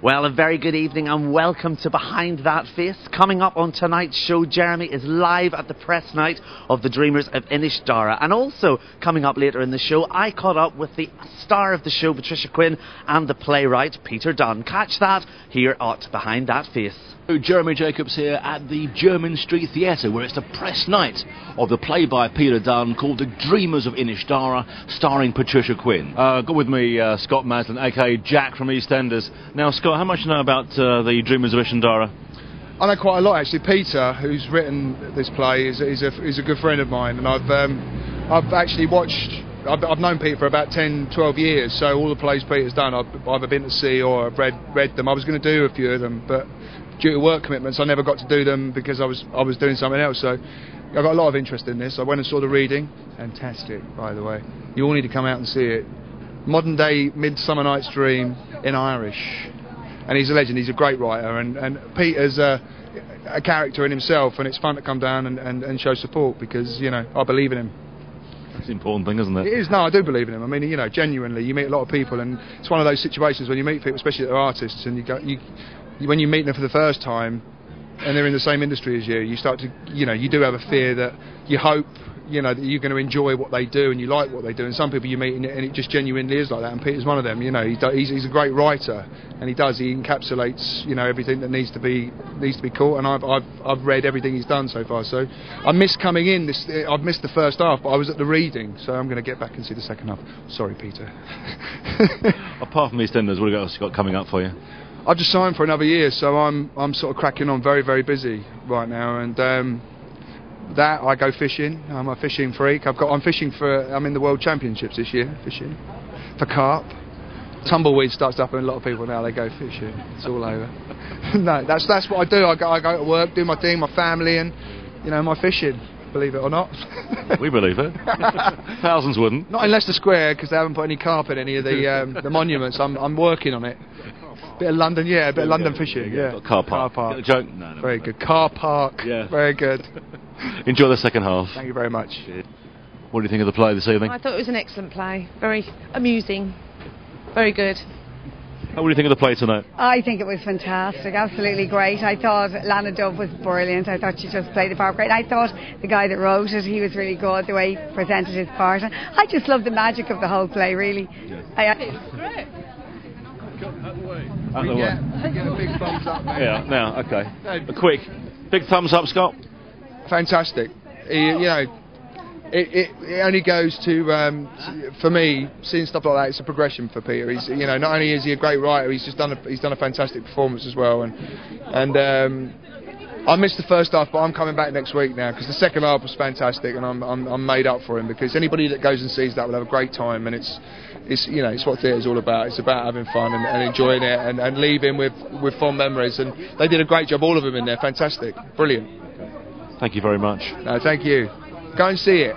Well, a very good evening and welcome to Behind That Face. Coming up on tonight's show, Jeremy is live at the press night of the Dreamers of Innisdara. And also, coming up later in the show, I caught up with the star of the show, Patricia Quinn, and the playwright, Peter Dunn. Catch that here at Behind That Face. Jeremy Jacobs here at the Jermyn Street Theatre, where it's the press night of the play by Peter Dunn called The Dreamers of Innisdara, starring Patricia Quinn. Got with me Scott Maslin, aka Jack from EastEnders. Now, Scott, how much do you know about the Dreamers of Innisdara? I know quite a lot, actually. Peter, who's written this play, is a good friend of mine, and I've actually watched. I've known Peter for about 10, 12 years, so all the plays Peter's done, I've either been to see or I've read them. I was going to do a few of them, but due to work commitments, I never got to do them because I was doing something else. So I got a lot of interest in this. I went and saw the reading. Fantastic, by the way. You all need to come out and see it. Modern day Midsummer Night's Dream in Irish. And he's a legend. He's a great writer. And Peter's a character in himself. And it's fun to come down and show support because, you know, I believe in him. That's the important thing, isn't it? It is. No, I do believe in him. I mean, you know, genuinely, you meet a lot of people, and it's one of those situations when you meet people, especially that are artists, and when you meet them for the first time and they're in the same industry as you, you start to, you know, you do have a fear that you hope, you know, that you're going to enjoy what they do and you like what they do. And some people you meet and it just genuinely is like that. And Peter's one of them. You know, he's a great writer, and he encapsulates, you know, everything that needs to be caught. And I've read everything he's done so far. So I missed coming in. I've missed the first half, but I was at the reading, so I'm going to get back and see the second half. Sorry, Peter. Apart from EastEnders, what have you got coming up for you? I've just signed for another year, so I'm sort of cracking on, very, very busy right now, and that I go fishing. I'm a fishing freak. I'm in the World Championships this year, fishing for carp. Tumbleweed starts to happen. A lot of people now, they go fishing. It's all over. No, that's what I do. I go to work, do my thing, my family, and you know, my fishing. Believe it or not. We believe it. Thousands wouldn't. Not in Leicester Square because they haven't put any carp in any of the monuments. I'm working on it. Bit of London, yeah, a bit of London fishing, yeah. Car park. Car park. Joke? No. Very good. Car park. Yeah. Very good. Enjoy the second half. Thank you very much. What do you think of the play this evening? I thought it was an excellent play. Very amusing. Very good. What do you think of the play tonight? I think it was fantastic, absolutely great. I thought Lana Dove was brilliant. I thought she just played the part great. I thought the guy that wrote it, he was really good, the way he presented his part. I just love the magic of the whole play, really. It's great. Out the way. Get a big thumbs up, mate. Yeah, now, okay. A quick, big thumbs up, Scott. Fantastic. You know, it only goes to, for me, seeing stuff like that, it's a progression for Peter. He's, you know, not only is he a great writer, he's done a fantastic performance as well. And I missed the first half, but I'm coming back next week now because the second half was fantastic, and I'm made up for him because anybody that goes and sees that will have a great time, and it's you know, it's what theatre's all about. It's about having fun and enjoying it and leaving with fond memories. And they did a great job, all of them in there. Fantastic, brilliant. Thank you very much. No, thank you. Go and see it.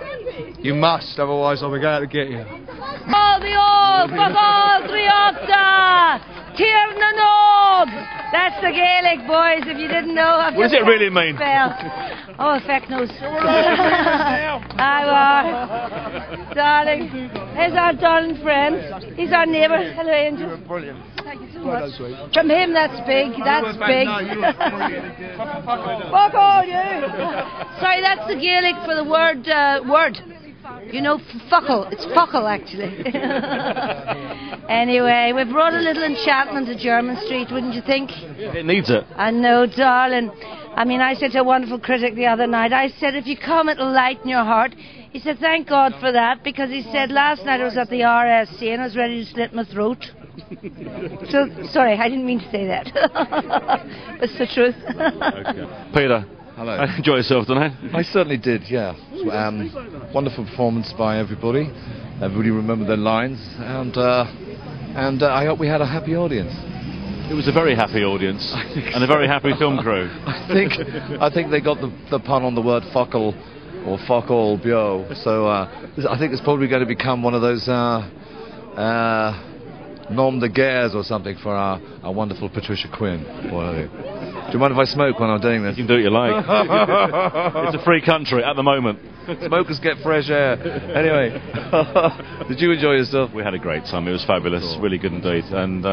You must, otherwise I'll be going to get you. All the old, fuck all, Triopta, Tirna Nog. That's the Gaelic, boys, if you didn't know. What does it really mean? Oh, feck knows. Hi, darling. There's our darling friend. He's our neighbour. Hello, Angel. You're brilliant. Thank you so much. From him, that's big. That's big. Fuck all you. Sorry, that's the Gaelic for the word. You know, fuckle. It's fuckle, actually. Anyway, we brought a little enchantment to Jermyn Street, wouldn't you think? It needs it. I know, darling. I mean, I said to a wonderful critic the other night, I said, if you come, it'll lighten your heart. He said, thank God for that, because he said, last night I was at the RSC and I was ready to slit my throat. So, sorry, I didn't mean to say that. But it's the truth. Okay. Peter. Hello. Enjoy yourself tonight. I certainly did, yeah. Wonderful performance by everybody. Everybody remembered their lines, and I hope we had a happy audience. It was a very happy audience and a very happy film crew. I think they got the pun on the word fuckle or fuck all bio. So I think it's probably going to become one of those nom de guerres or something for our wonderful Patricia Quinn. Do you mind if I smoke when I'm doing this? You can do what you like. It's a free country at the moment. Smokers get fresh air. Anyway, did you enjoy yourself? We had a great time. It was fabulous, really good indeed. And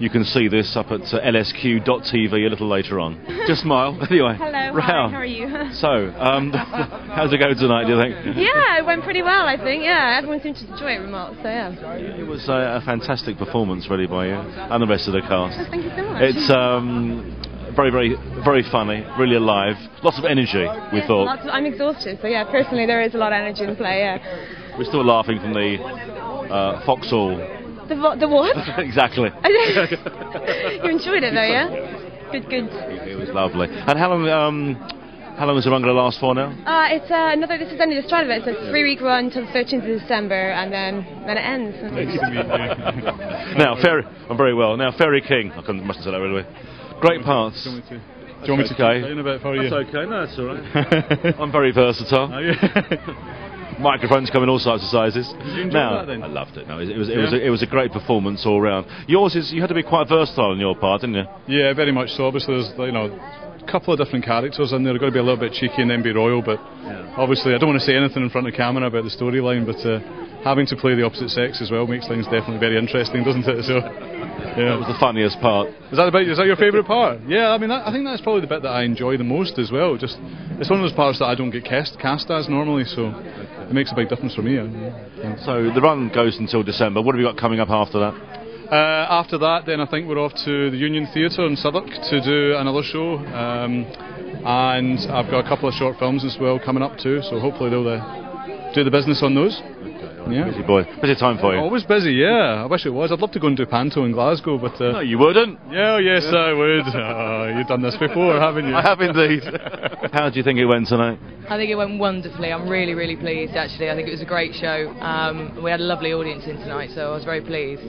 you can see this up at lsq.tv a little later on. Just smile. Anyway. Hello, Raoul. hi, how are you? So, how's it go tonight, do you think? Yeah, it went pretty well, I think. Yeah, everyone seemed to enjoy it, remarks, so yeah. It was a fantastic performance, really, by you and the rest of the cast. Thank you so much. It's very, very, very funny, really alive. Lots of energy, we thought. I'm exhausted, so yeah, personally there is a lot of energy in play, yeah. We're still laughing from the Foxhall. The what? Exactly. You enjoyed it though, yeah? Good. It was lovely. And how long is the run going to last for now? It's this is only the start of it, so it's a 3-week run till the 13th of December, and then it ends. Now, I'm very well. Now, Fairy King. Mustn't say that really. Great parts. Do you want me to explain a bit for you? That's okay, no, that's alright. I'm very versatile. Oh, yeah. Microphones come in all sorts of sizes. Did you enjoy that then? I loved it. No, it was a great performance all round. Yours is, you had to be quite versatile on your part, didn't you? Yeah, very much so. Obviously, there's a couple of different characters in there. They've got to be a little bit cheeky and then be royal, but obviously I don't want to say anything in front of camera about the storyline, but having to play the opposite sex as well makes things definitely very interesting, doesn't it? So, yeah. That was the funniest part. Is that your favourite part? Yeah, I mean, I think that's probably the bit that I enjoy the most as well. Just, it's one of those parts that I don't get cast as normally, so it makes a big difference for me. Yeah. So the run goes until December. What have you got coming up after that? After that, then I think we're off to the Union Theatre in Southwark to do another show, and I've got a couple of short films as well coming up too, so hopefully they'll do the business on those. Yeah. Busy boy. Busy time for you. Always busy, yeah. I wish it was. I'd love to go and do Panto in Glasgow, but... No, you wouldn't. Yeah, yes, I would. You've done this before, haven't you? I have indeed. How do you think it went tonight? I think it went wonderfully. I'm really, really pleased, actually. I think it was a great show. We had a lovely audience in tonight, so I was very pleased.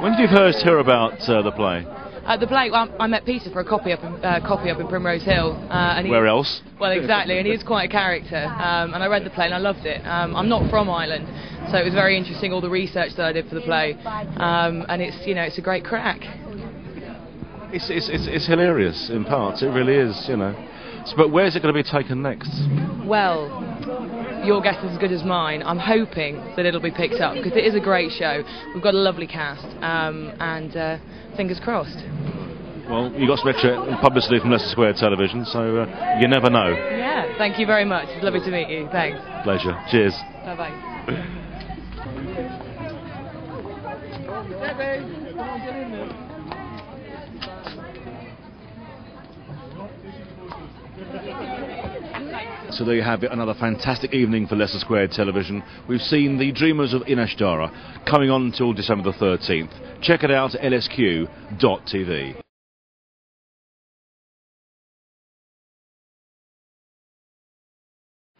When did you first hear about the play? The play, I met Peter for a copy up in Primrose Hill. And where else? Well, exactly, and he was quite a character. And I read the play and I loved it. I'm not from Ireland, so it was very interesting, all the research that I did for the play. And it's a great crack. It's hilarious in parts, it really is, but where's it going to be taken next? Well, your guess is as good as mine. I'm hoping that it'll be picked up, because it is a great show. We've got a lovely cast, and fingers crossed. Well, you got some extra publicity from Leicester Square Television, so you never know. Yeah, thank you very much. It's lovely to meet you. Thanks. Pleasure. Cheers. Bye-bye. So there you have it, another fantastic evening for Leicester Square Television. We've seen The Dreamers of Innishdara coming on until December the 13th. Check it out at lsq.tv.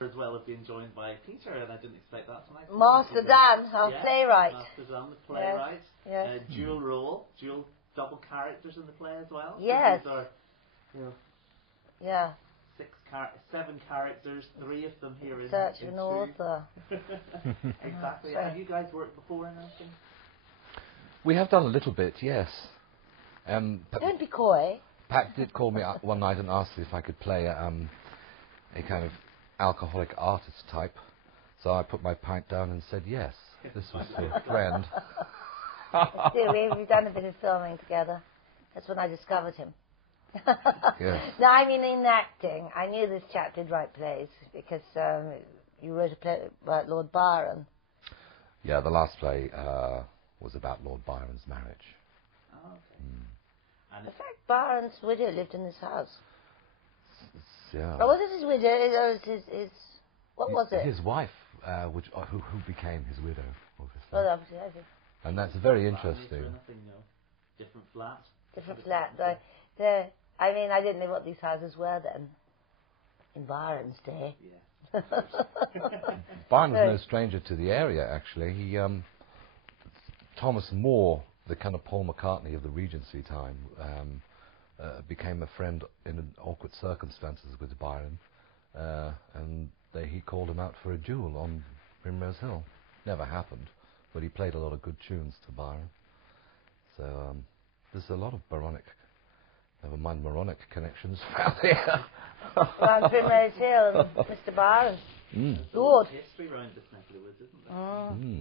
As well have been joined by Peter, and I didn't expect that tonight. Master Dan, our playwright. Master Dan, the playwright. Yes. Dual role, dual double characters in the play as well. Yes. So these are, yeah. 7 characters, 3 of them here in Search of an author. Exactly. Have you guys worked before in anything? We have done a little bit, yes. Don't be coy. Pat did call me up one night and asked if I could play a kind of alcoholic artist type. So I put my pint down and said yes. This was a friend. We've done a bit of filming together. That's when I discovered him. Yes. No, I mean in acting. I knew this chap did write plays because you wrote a play about Lord Byron. Yeah, the last play was about Lord Byron's marriage. Oh, okay. And in fact, Byron's widow lived in this house. Yeah. Oh, was it his widow? His what was it? His wife, who became his widow, obviously. Oh, obviously, I see. And that's very interesting. Different flat. Different flat. I mean, I didn't know what these houses were then. In Byron's day. Yeah. Byron was no stranger to the area, actually. He, Thomas More, the kind of Paul McCartney of the Regency time, became a friend in awkward circumstances with Byron, and he called him out for a duel on Primrose Hill. Never happened, but he played a lot of good tunes to Byron. So there's a lot of moronic connections around here. Around Primrose Hill and Mr. Byron. Good. History around this neck of the woods, isn't there?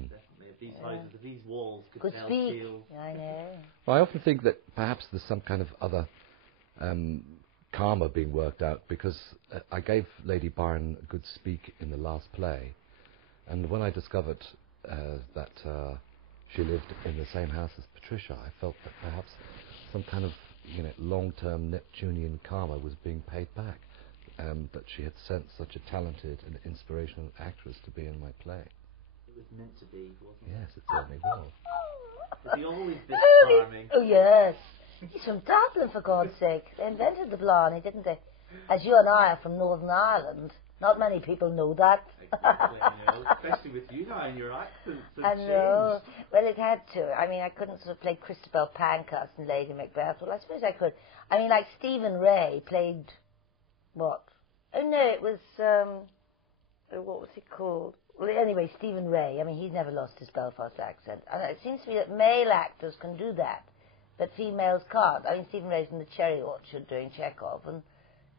Definitely. If these houses, if these walls could tell tales. I know. Well, I often think that perhaps there's some kind of other karma being worked out, because I gave Lady Byron a good speak in the last play, and when I discovered that she lived in the same house as Patricia, I felt that perhaps some kind of long-term Neptunian karma was being paid back, that she had sent such a talented and inspirational actress to be in my play. It was meant to be, wasn't it? Yes, it certainly was. Is he always this charming? Oh, yes. He's from Dublin, for God's sake. They invented the Blarney, didn't they? As you and I are from Northern Ireland. Not many people know that. Exactly, especially with you now and your accents. I know. Well, it had to. I mean, I couldn't sort of play Christabel Pankhurst and Lady Macbeth. Well, I suppose I could. I mean, like Stephen Ray played... What? Oh, no, it was... what was he called? Well, anyway, Stephen Ray. I mean, he's never lost his Belfast accent. And it seems to me that male actors can do that, but females can't. I mean, Stephen Ray's in the Cherry Orchard doing Chekhov, and,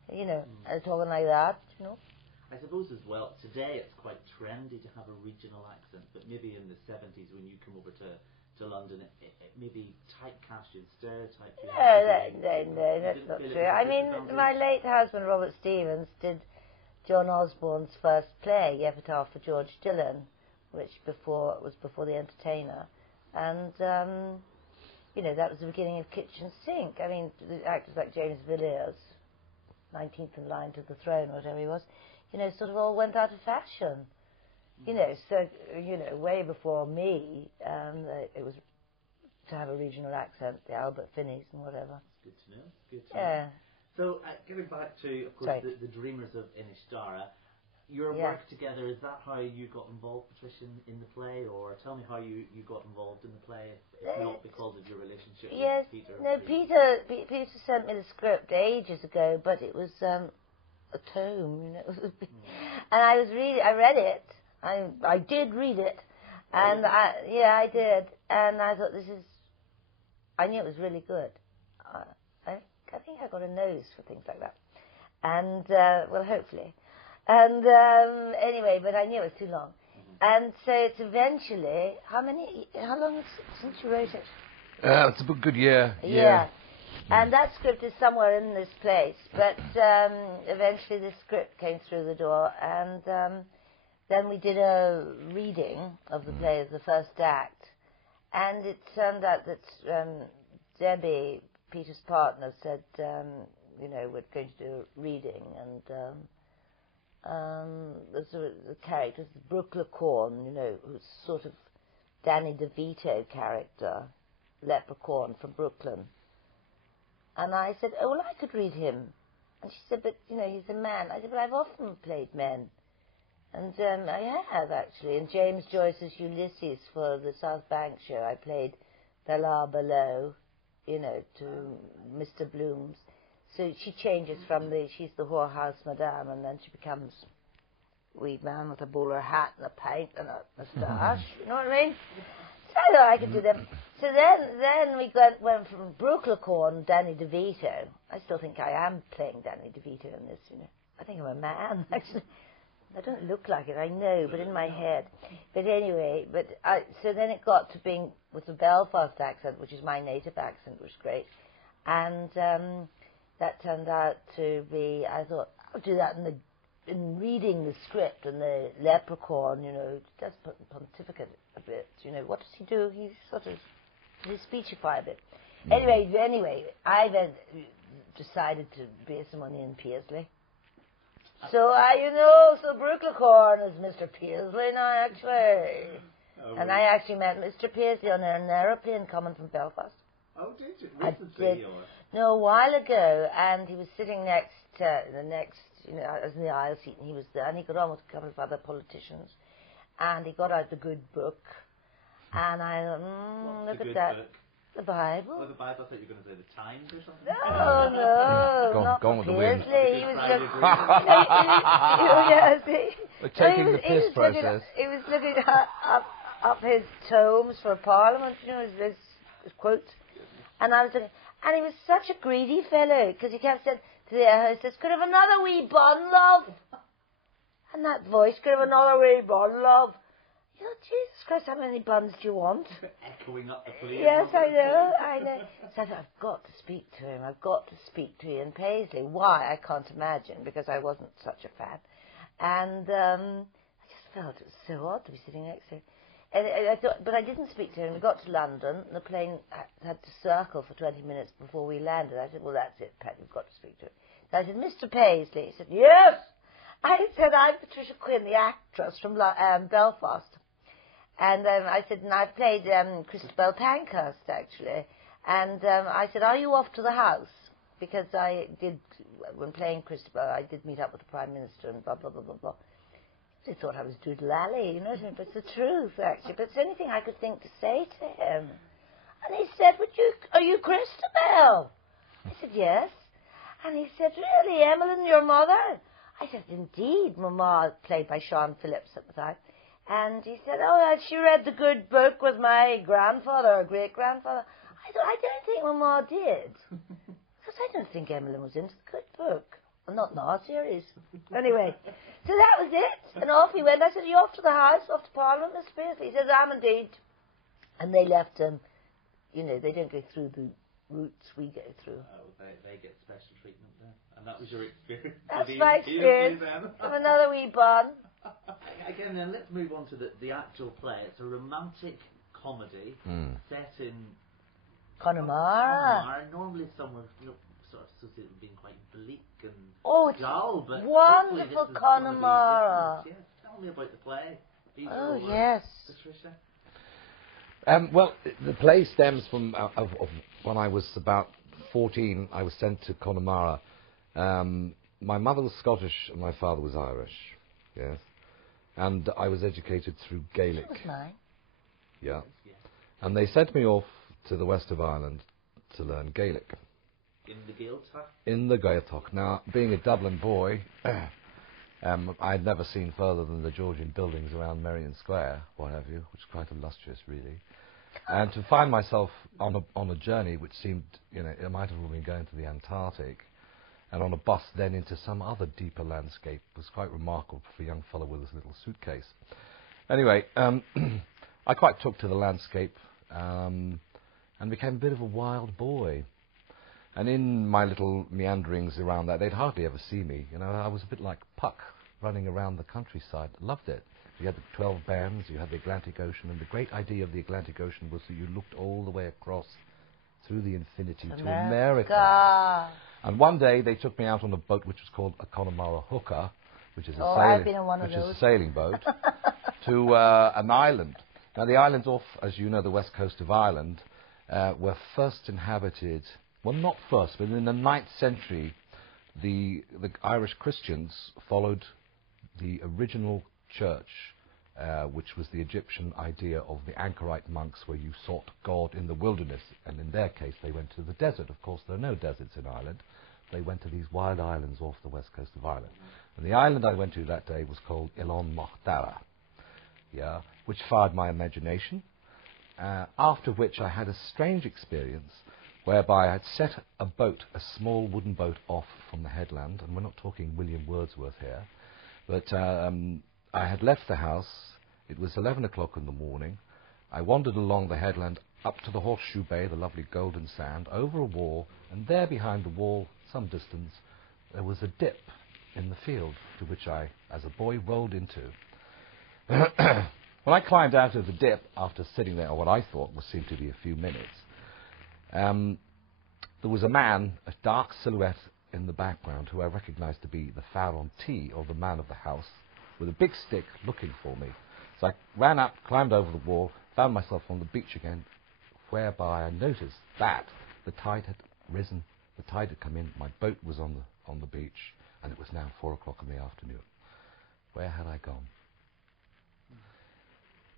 talking like that, I suppose as well, today it's quite trendy to have a regional accent, but maybe in the 70s when you come over to London, it maybe typecast you and stereotype you. No, that's not true. I mean, my late husband, Robert Stevens, did John Osborne's first play, The Epitaph for George Dillon, which was before The Entertainer, and that was the beginning of Kitchen Sink. I mean, the actors like James Villiers, 19th in line to the throne, whatever he was, sort of all went out of fashion. So way before me, it was to have a regional accent, the Albert Finneys and whatever. Good to know. Good to know. So, getting back to, of course, the Dreamers of Innishdara, your work together, is that how you got involved, Patricia, in the play? Or tell me how you got involved in the play, if not because of your relationship with Peter? No, Peter sent me the script ages ago, but it was a tome, and I read it. I did read it, and I did, and I thought I knew it was really good. I think I got a nose for things like that, and well, hopefully, and anyway, but I knew it was too long, and so it's eventually how long since you wrote it? It's a good year. Yeah. And that script is somewhere in this place, but eventually this script came through the door, and then we did a reading of the play of the first act, and it turned out that Debbie, Peter's partner, said, we're going to do a reading, and the character, Brooke Lacorn, who's sort of Danny DeVito character, leprechaun from Brooklyn. And I said, oh, well, I could read him. And she said, but, he's a man. I said, but I've often played men. And I have, actually. And James Joyce's Ulysses for the South Bank show, I played Bella Below, to Mr. Bloom's. So she changes from she's the whorehouse madame, and then she becomes a wee man with a bowler hat and a pint and a moustache. You know what I mean? So I thought I could do them. So then we went from Brooke Lacorn, Danny DeVito. I still think I am playing Danny DeVito in this, I think I'm a man, actually. I don't look like it, I know, but in my head. But anyway, so then it got to being with the Belfast accent, which is my native accent, which was great. And that turned out to be, I thought, I'll do that in reading the script, and the leprechaun, does pontificate a bit. What does he do? He sort of, he speechify a bit. Anyway, I then decided to base him on Ian Pearsley. So so Brooke Lacorn is Mr. Pearsley now, actually. And I actually met Mr. Pearsley on an aeroplane coming from Belfast. Oh, did you? Recently? No, a while ago, and he was sitting next to I was in the aisle seat, and he was there, and he got on with a couple of other politicians, and he got out the good book, and I thought, look at that. Book? The Bible. Oh, the Bible. I thought you were going to say the Times or something. No, not gone with the wind. He was taking the piss process. He was looking up his tomes for Parliament, his quotes, and I was looking, and he was such a greedy fellow, because he kept saying to the air hostess, could have another wee bun, love? And that voice, could have another wee bun, love. You know, Jesus Christ, how many buns do you want? Echoing up the plane. Yes, I know. So I thought, I've got to speak to him. I've got to speak to Ian Paisley. Why? I can't imagine, because I wasn't such a fan. And I just felt it was so odd to be sitting next to him. And I thought, but I didn't speak to him. We got to London, and the plane had to circle for 20 minutes before we landed. I said, well, that's it, Pat, you've got to speak to him. So I said, Mr. Paisley. He said, yes. I said, I'm Patricia Quinn, the actress from Belfast. And I said, and I've played Christabel Pankhurst, actually. And I said, are you off to the house? Because I did, when playing Christabel, I did meet up with the Prime Minister and blah, blah, blah, blah, blah. They thought I was doodle alley, you know what I mean? But it's the truth, actually. But it's anything I could think to say to him. And he said, are you Christabel? I said, yes. And he said, really, Emmeline, your mother? I said, indeed, Mama, played by Sean Phillips at the time. And he said, oh, had she read the good book with my grandfather or great-grandfather? I thought, I don't think Mama did. Because I don't think Emmeline was into the good book. Well, not in our series. Anyway, so that was it. And off he went. I said, are you off to the house, off to Parliament, Mr. Paisley? He said, I'm indeed. And they left him. You know, they don't go through the routes we go through. Oh, they get special treatment there. And that was your experience? That's my experience. Have another wee bun. Again, then, let's move on to the actual play. It's a romantic comedy set in Connemara. Normally somewhere sort of associated with being quite bleak and dull, but wonderful Connemara. Yes, tell me about the play. Oh, yes. Patricia? Well, the play stems from of when I was about 14. I was sent to Connemara. My mother was Scottish and my father was Irish. Yes, and I was educated through Gaelic. That was mine. Yeah, and they sent me off to the west of Ireland to learn Gaelic. In the Gaeltacht? In the Gaeltacht. Now, being a Dublin boy, I'd never seen further than the Georgian buildings around Merrion Square, what have you, which is quite illustrious, really. And to find myself on a journey which seemed, you know, it might have been going to the Antarctic, and on a bus then into some other deeper landscape was quite remarkable for a young fellow with his little suitcase. Anyway, I quite took to the landscape and became a bit of a wild boy. And in my little meanderings around that, they'd hardly ever see me. You know, I was a bit like Puck running around the countryside. Loved it. You had the 12 bands, you had the Atlantic Ocean, and the great idea of the Atlantic Ocean was that you looked all the way across through the infinity to America. And one day they took me out on a boat which was called a Connemara hooker, which is a sailing boat, to an island. Now the islands off, as you know, the west coast of Ireland, were first inhabited. Well, not first, but in the 9th century, the Irish Christians followed the original church, which was the Egyptian idea of the anchorite monks, where you sought God in the wilderness. And in their case, they went to the desert. Of course, there are no deserts in Ireland. They went to these wild islands off the west coast of Ireland. And the island I went to that day was called Ilon Mochtara, which fired my imagination, after which I had a strange experience whereby I had set a boat, a small wooden boat, off from the headland, and we're not talking William Wordsworth here, but I had left the house. It was 11 o'clock in the morning. I wandered along the headland up to the Horseshoe Bay, the lovely golden sand, over a wall, and there behind the wall, some distance, there was a dip in the field to which I, as a boy, rolled into. When I climbed out of the dip, after sitting there, or what I thought seemed to be a few minutes, there was a man, a dark silhouette in the background, who I recognized to be the Pharaoh T, or the man of the house, with a big stick looking for me. So I ran up, climbed over the wall, found myself on the beach again, whereby I noticed that the tide had risen, the tide had come in, my boat was on the beach, and it was now 4 o'clock in the afternoon. Where had I gone?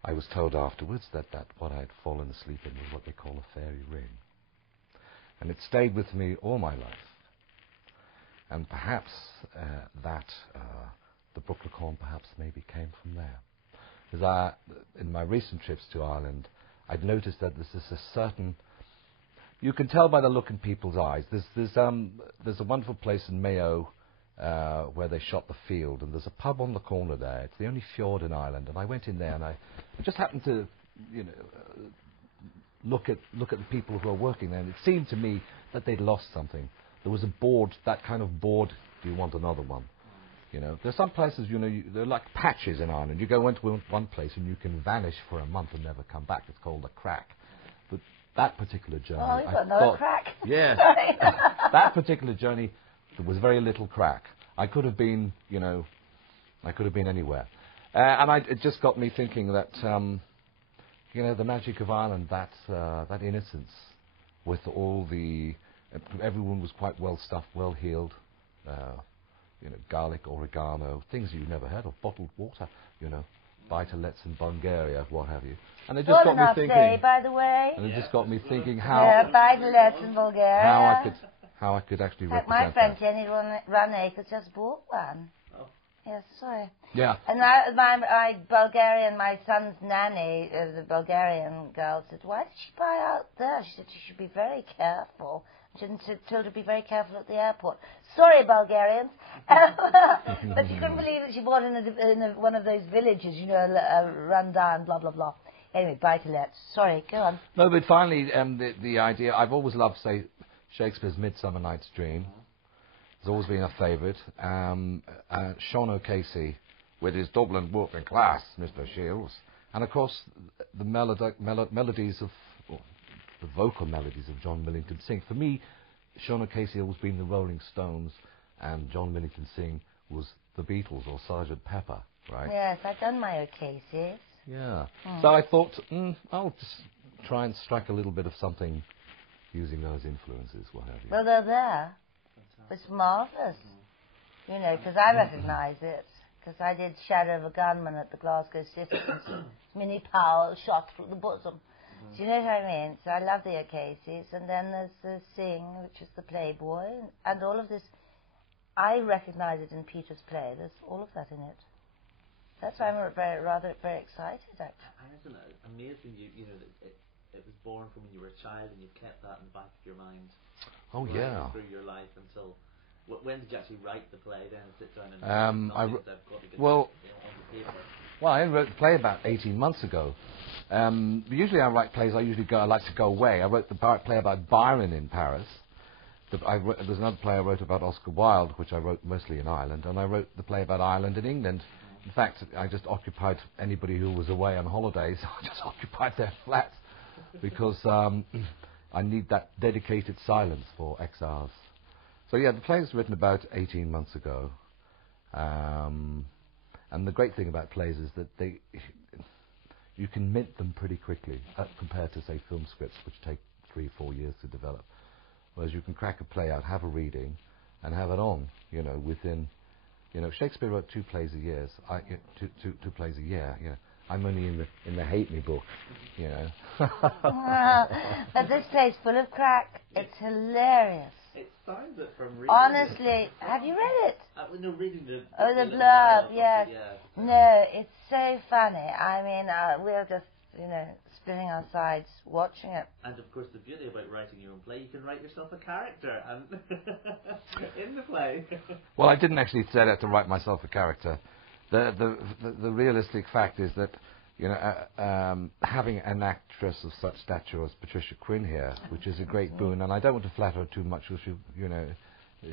I was told afterwards that what I had fallen asleep in was what they call a fairy ring. And it stayed with me all my life. And perhaps the Brook Lacorn perhaps maybe came from there. Because in my recent trips to Ireland, I'd noticed that there's a certain... You can tell by the look in people's eyes. There's a wonderful place in Mayo where they shot the field, and there's a pub on the corner there. It's the only fjord in Ireland, and I went in there, and I just happened to, look at the people who are working there, and it seemed to me that they'd lost something. There was a board, that kind of board. Do you want another one? There's some places, they're like patches in Ireland. You go into one place and you can vanish for a month and never come back. It's called a crack. But that particular journey, Oh, you've got another crack. Yeah. That particular journey, there was very little crack. I could have been, anywhere. And it just got me thinking that, the magic of Ireland, that innocence, with all everyone was quite well stuffed, well heeled. Garlic, oregano, things you've never heard of, bottled water, buy-to-lets in Bulgaria, what have you. And it just got me thinking. Day, by the way. And it just got me thinking how. Yeah, buy-to-lets in Bulgaria. How I could actually like represent my friend that. Jenny Runacre just bought one. Oh. Yes, sorry. Yeah. And my Bulgarian, my son's nanny, the Bulgarian girl, said, "Why did she buy out there?" She said she should be very careful. She told her to be very careful at the airport. Sorry, Bulgarians. But she couldn't believe that she bought in one of those villages, run down, blah, blah, blah. Anyway, buy-to-let. Sorry, go on. No, but finally, the idea, I've always loved, say, Shakespeare's Midsummer Night's Dream. It's always been a favourite. Sean O'Casey, with his Dublin working class, Mr. Shields. And, of course, the melodies of... the vocal melodies of John Millington Synge. For me, Sean O'Casey always been the Rolling Stones, and John Millington Synge was the Beatles or Sgt. Pepper, right? Yes, I've done my O'Caseys. Yeah. So I thought, I'll just try and strike a little bit of something using those influences, what have you. Well, they're there. It's marvellous. Because I recognise it. Because I did Shadow of a Gunman at the Glasgow Citizens. Minnie Powell shot through the bosom. Do you know what I mean? So I love the O'Caseys, and then there's the Sing, which is the Playboy, and all of this. I recognise it in Peter's play. There's all of that in it. That's why I'm very excited, actually. Isn't it amazing? It was born from when you were a child, and you've kept that in the back of your mind. Oh yeah. Through your life until. When did you actually write the play? Then sit down and on the paper. Well, I wrote the play about 18 months ago. Usually I write plays, I like to go away. I wrote the play about Byron in Paris. There's another play I wrote about Oscar Wilde, which I wrote mostly in Ireland, and I wrote the play about Ireland in England. In fact, I just occupied anybody who was away on holidays. I just occupied their flats because I need that dedicated silence for exiles. So yeah, the play was written about 18 months ago. And the great thing about plays is that you can mint them pretty quickly compared to, say, film scripts, which take 3-4 years to develop. Whereas you can crack a play out, have a reading, and have it on, within... Shakespeare wrote 2 plays a year. Two plays a year. I'm only in the Hate Me book. But this play's full of crack. It's hilarious. It sounds it from reading. Honestly, have you read it? No, reading the blurb, yes. Yeah. No, it's so funny. I mean, we're just, splitting our sides watching it. And of course, the beauty about writing your own play, you can write yourself a character and in the play. Well, I didn't actually set out to write myself a character. The realistic fact is that having an actress of such stature as Patricia Quinn here, which is a great boon, and I don't want to flatter her too much, because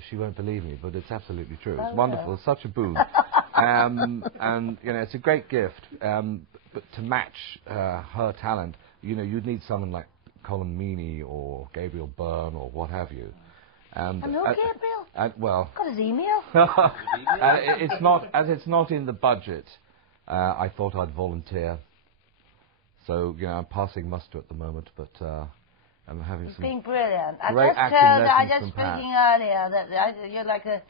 she won't believe me, but it's absolutely true. It's wonderful. It's such a boon, and it's a great gift. But to match her talent, you'd need someone like Colin Meaney or Gabriel Byrne or what have you. And Gabriel. Well, got his email. It's not in the budget. I thought I'd volunteer. So I'm passing muster at the moment, but I'm having some. Being brilliant. I just speaking earlier that you're like a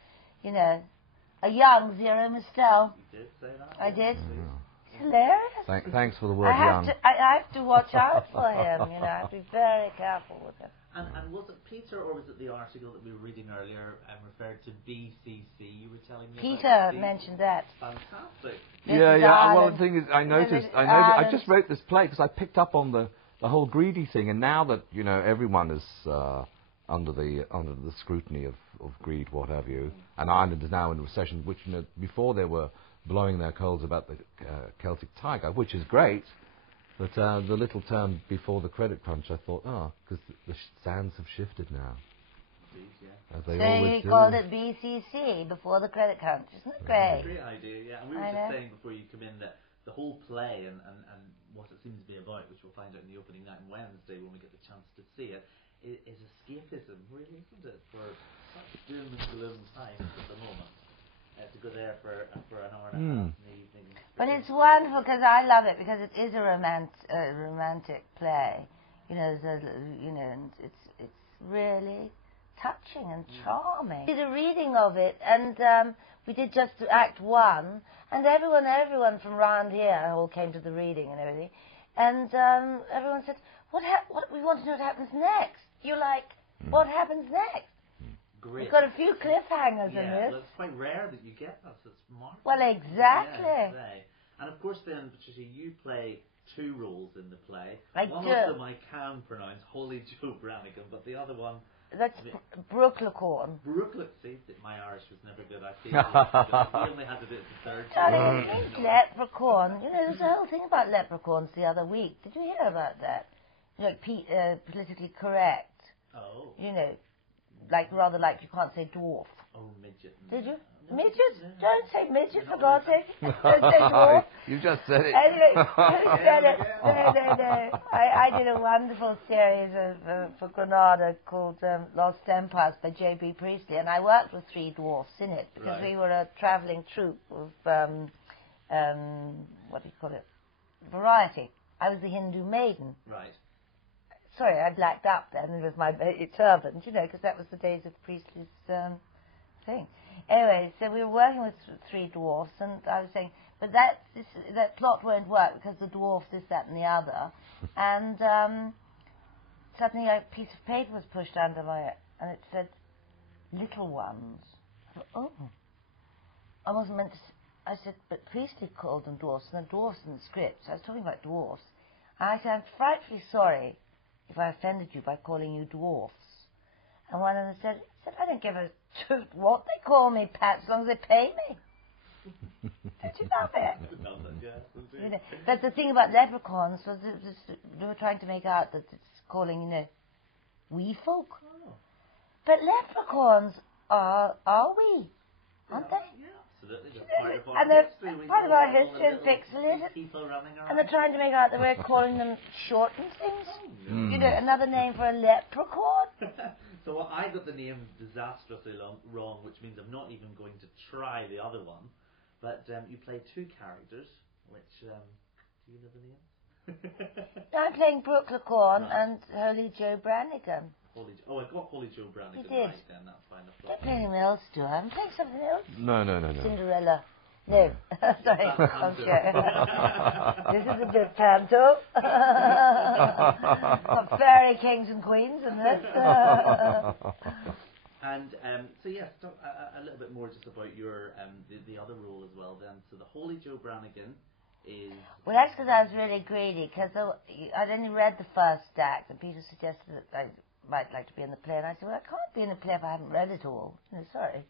young Zero Mistel. You did say that. I did. Yeah. It's hilarious. Thanks for the word young. I have to watch out for him. I have to be very careful with him. And was it Peter, or was it the article that we were reading earlier and referred to BCC? You were telling me Peter mentioned that. Fantastic. Yeah. Well, the thing is, I just wrote this play because I picked up on the whole greedy thing, and now that everyone is under the scrutiny of greed, what have you. And Ireland is now in recession, which before they were blowing their coals about the Celtic Tiger, which is great. But the little term before the credit crunch, I thought, because the sands have shifted now. As they always do. Called it BCC, before the credit crunch. Isn't it great? Great idea, yeah. And we were just saying before you come in that the whole play and what it seems to be about, which we'll find out in the opening night on Wednesday when we get the chance to see it, is escapism, really, isn't it? For such doom and gloom times at the moment. To go there for an hour and a half in the evening. But it's wonderful because I love it because it is a romantic play, and it's really touching and charming. We did a reading of it, and we did just Act 1, and everyone from around here all came to the reading and everything, and everyone said, "What we want to know what happens next." You're like, "What happens next?" Great. We've got a few cliffhangers in this. Well, it's quite rare that you get that. So it's marvelous. Well, exactly. Yeah, and of course, then, Patricia, you play 2 roles in the play. I one do. of them I can pronounce, Holy Joe Brannigan, but the other one... That's Brooke Lacorn. See, my Irish was never good. I feel we only had to do it the third time. Leprechaun. There's a whole thing about leprechauns the other week. Did you hear about that? Like politically correct. Oh. Rather like you can't say dwarf. Oh, midget. Did you? Midget? Don't say midget, for God's sake. Don't say dwarf. You just said it. Anyway, who said it? No. I did a wonderful series for Granada called Lost Empires by J.B. Priestley, and I worked with 3 dwarfs in it because we were a travelling troupe of, what do you call it? Variety. I was the Hindu maiden. Right. Sorry, I blacked up then. It was my turban, because that was the days of Priestley's thing. Anyway, so we were working with 3 dwarfs, and I was saying, but that plot won't work because the dwarf this, that, and the other. And suddenly a piece of paper was pushed under and it said, "Little ones." I thought, oh, I wasn't meant to. I said, but Priestley called them dwarfs, and the dwarfs in the script. So I was talking about dwarfs, and I said, "I'm frightfully sorry if I offended you by calling you dwarfs." And one of them said, "I don't give a toot what they call me, Pat, as long as they pay me." Did you love it? But the thing about leprechauns was they were trying to make out that it's calling, wee folk. Oh. But leprechauns are we? Aren't they? Yeah. Absolutely. And they're part of our history and pixelated. And they're trying to make out that we're calling them shortened things. Another name for a leprechaun. So I got the name disastrously wrong, which means I'm not even going to try the other one. But you play 2 characters, which, do you know the names? I'm playing Brooke Lacorn and Holy Joe Brannigan. I got Holy Joe Brannigan. You did. Right then, that's fine. Don't play anything else, do I? I'm playing something else. No. Cinderella. No. Sorry. Okay. This is a bit panto. Got fairy kings and queens in this. And so yes, talk a little bit more just about your the other role as well then. So the Holy Joe Brannigan is... Well, that's because I was really greedy, because I'd only read the first act, and Peter suggested that I might like to be in the play, and I said, well, I can't be in the play if I haven't read it all. Sorry.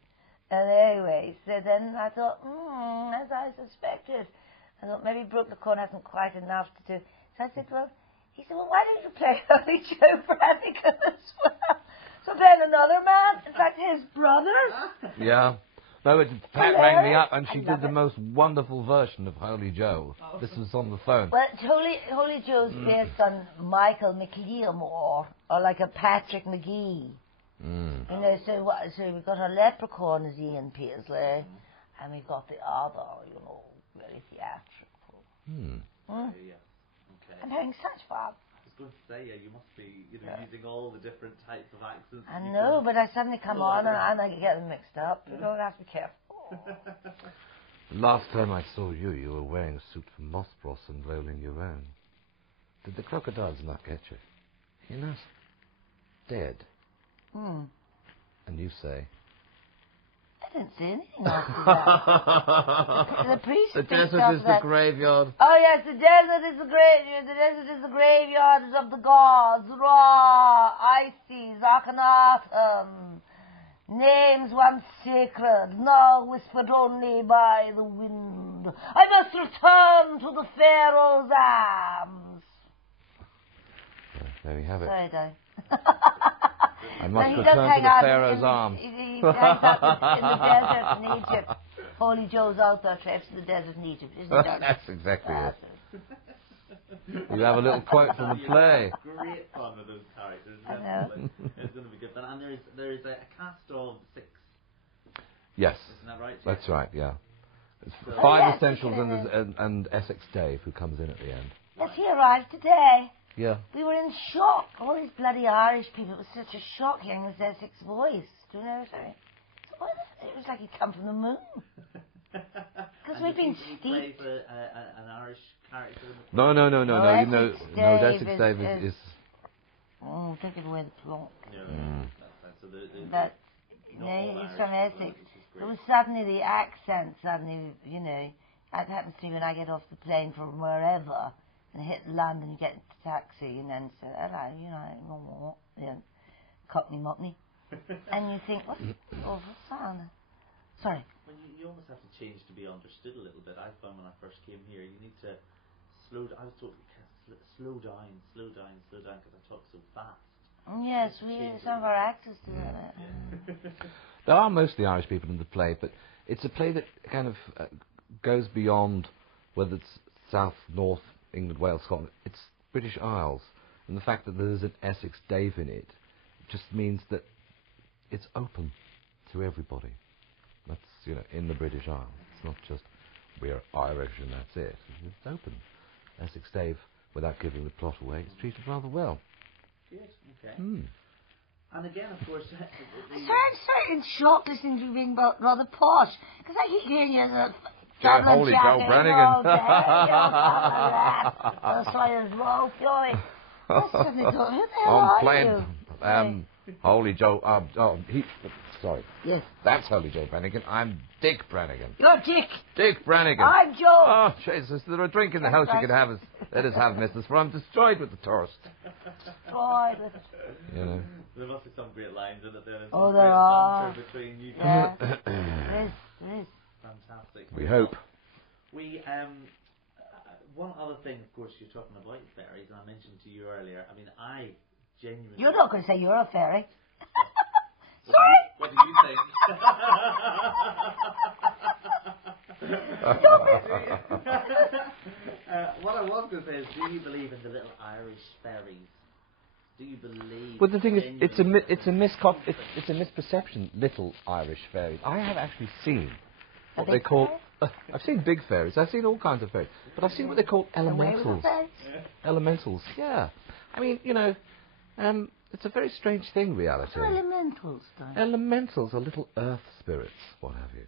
And anyway, so then I thought, as I suspected, I thought maybe Brooke Lacorn hasn't quite enough to do. So I said, he said, why don't you play Holy Joe Brannigan as well? So then another man, in fact, his brother. Yeah. No, Pat rang me up and she did the most wonderful version of Holy Joe. This was on the phone. Well, Holy Joe's based on Michael McLeamore, or like a Patrick McGee. So we've got a leprechaun as Ian Pearsley, and we've got the other, very theatrical. Yeah. Okay. I'm having such fun. I was going to say, you must be using all the different types of accents. I know, but I suddenly come on and I get them mixed up. You don't have to be careful. Last time I saw you, you were wearing a suit from Mossbross and rolling your own. Did the crocodiles not get you? You're not dead. And you say? I didn't say anything after that. The priest The picked desert up is the that. graveyard. Oh yes, the desert is the graveyard. The desert is the graveyard of the gods. Ra, Isis, Akhenaten. Names once sacred, now whispered only by the wind. I must return to the Pharaoh's arms. There you have it. Sorry, Di. I must return to the Pharaoh's arms. He hangs out in the desert in Egypt. Holy Joe's out there, trips to the desert in Egypt, isn't it? That's exactly it. You have a little quote from the play. Great fun with those characters. I know. It's going to be good fun. And there is a cast of 6. Yes. Isn't that right? That's right, yeah. It's So 5 essentials and Essex Dave, who comes in at the end. Yes, he arrived today. Yeah. We were in shock. All these bloody Irish people. It was such a shock hearing this Essex voice. Do you know what I mean? It was like he'd come from the moon. Because we've been steeped. For an Irish character. No. You know, Essex Dave is. Oh, take it away the plot. Yeah. So But he's from Essex. It was suddenly the accent. Suddenly, you know, that happens to me when I get off the plane from wherever and hit London. You get into a taxi and then say, "Hello," you know, Cockney Mockney. And you think, what's the awful sound? Sorry. Well, you almost have to change to be understood a little bit. I found when I first came here, you need to slow down. I was told, slow down, because I talk so fast. Yes, some of our actors do that. There are mostly Irish people in the play, but it's a play that kind of goes beyond whether it's South, North, England, Wales, Scotland. It's British Isles. And the fact that there's an Essex Dave in it just means that it's open to everybody. That's, you know, in the British Isles. It's not just we're Irish and that's it. It's open. Essex Dave, without giving the plot away, is treated rather well. Good, okay. Mm. And again, of course... I'm sorry, in shock listening to you being rather posh, because I keep hearing you the... Holy Joe Brannigan. That's why there's low fury. That's something who the hell I'm are playing, Holy Joe, sorry. Yes. That's Holy Joe Brannigan. I'm Dick Brannigan. You're Dick. Dick Brannigan. I'm Joe. Oh, Jesus, is there a drink in the house you can have? Let us have, missus, for I'm destroyed with the thirst. Destroyed with it. You know. There must be some great lines in it then. Oh, there are. Between you yeah. There is. Fantastic. We hope. We, one other thing, of course, you're talking about fairies, and I mentioned to you earlier, I mean, I genuinely... You're not going to say you're a fairy. Sorry? What do you think? What I was going to say is, do you believe in the little Irish fairies? Do you believe... Well, the thing is, it's a misperception, little Irish fairies. I have actually seen what they call... I've seen big fairies. I've seen all kinds of fairies. But I've seen what they call elementals. Elementals, yeah. I mean, you know, it's a very strange thing, reality. What are elementals, Diane? Elementals are little earth spirits, what have you.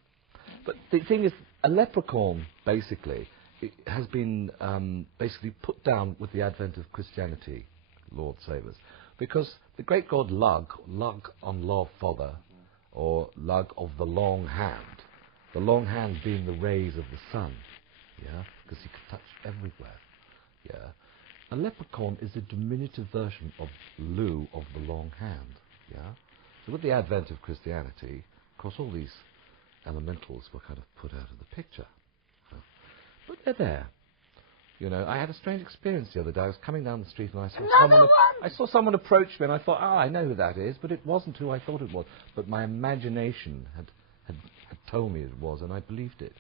But the thing is, a leprechaun, basically, it has been basically put down with the advent of Christianity, Lord save us. Because the great god Lug on Love Father, or Lug of the long hand being the rays of the sun, yeah, because he could touch everywhere, yeah. A leprechaun is a diminutive version of Lou of the long hand, yeah. So with the advent of Christianity, of course, all these elementals were kind of put out of the picture. But they're there. You know, I had a strange experience the other day. I was coming down the street and I saw someone approach me, and I thought, I know who that is, but it wasn't who I thought it was. But my imagination had told me it was, and I believed it.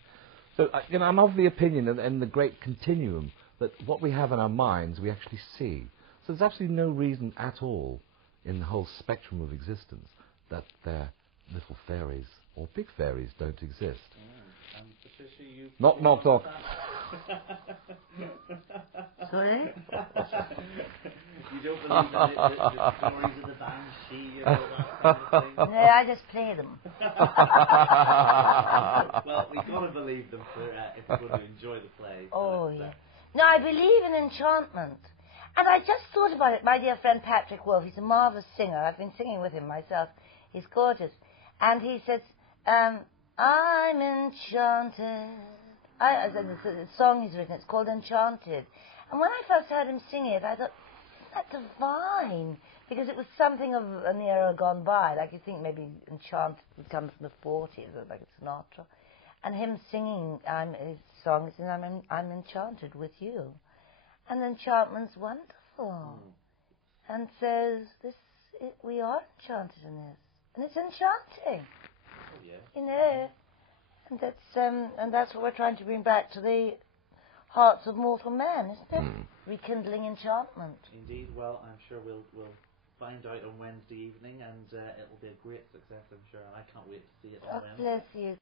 So, you know, I'm of the opinion, and the great continuum, that what we have in our minds, we actually see. So there's absolutely no reason at all in the whole spectrum of existence that their little fairies or big fairies don't exist. And Patricia, you... Knock, knock, knock. Sorry? You don't believe the stories of the banshee or that kind of thing? No, I just play them. Well, we've got to believe them if we're going to enjoy the play. So oh, yeah. No, I believe in enchantment. And I just thought about it. My dear friend Patrick Wolf, he's a marvellous singer. I've been singing with him myself. He's gorgeous. And he says, I'm enchanted. The song he's written, it's called Enchanted. And when I first heard him sing it, I thought, that's divine. Because it was something of an era gone by. Like you think maybe Enchanted would come from the 40s, like a Sinatra. And him singing his song, I'm enchanted with you. And the enchantment's wonderful. And says, we are enchanted in this. And it's enchanting. Oh, yeah. You know. And that's what we're trying to bring back to the hearts of mortal men, isn't it? Rekindling enchantment. Indeed. Well, I'm sure we'll find out on Wednesday evening, and it will be a great success, I'm sure. And I can't wait to see it on Wednesday. God bless you.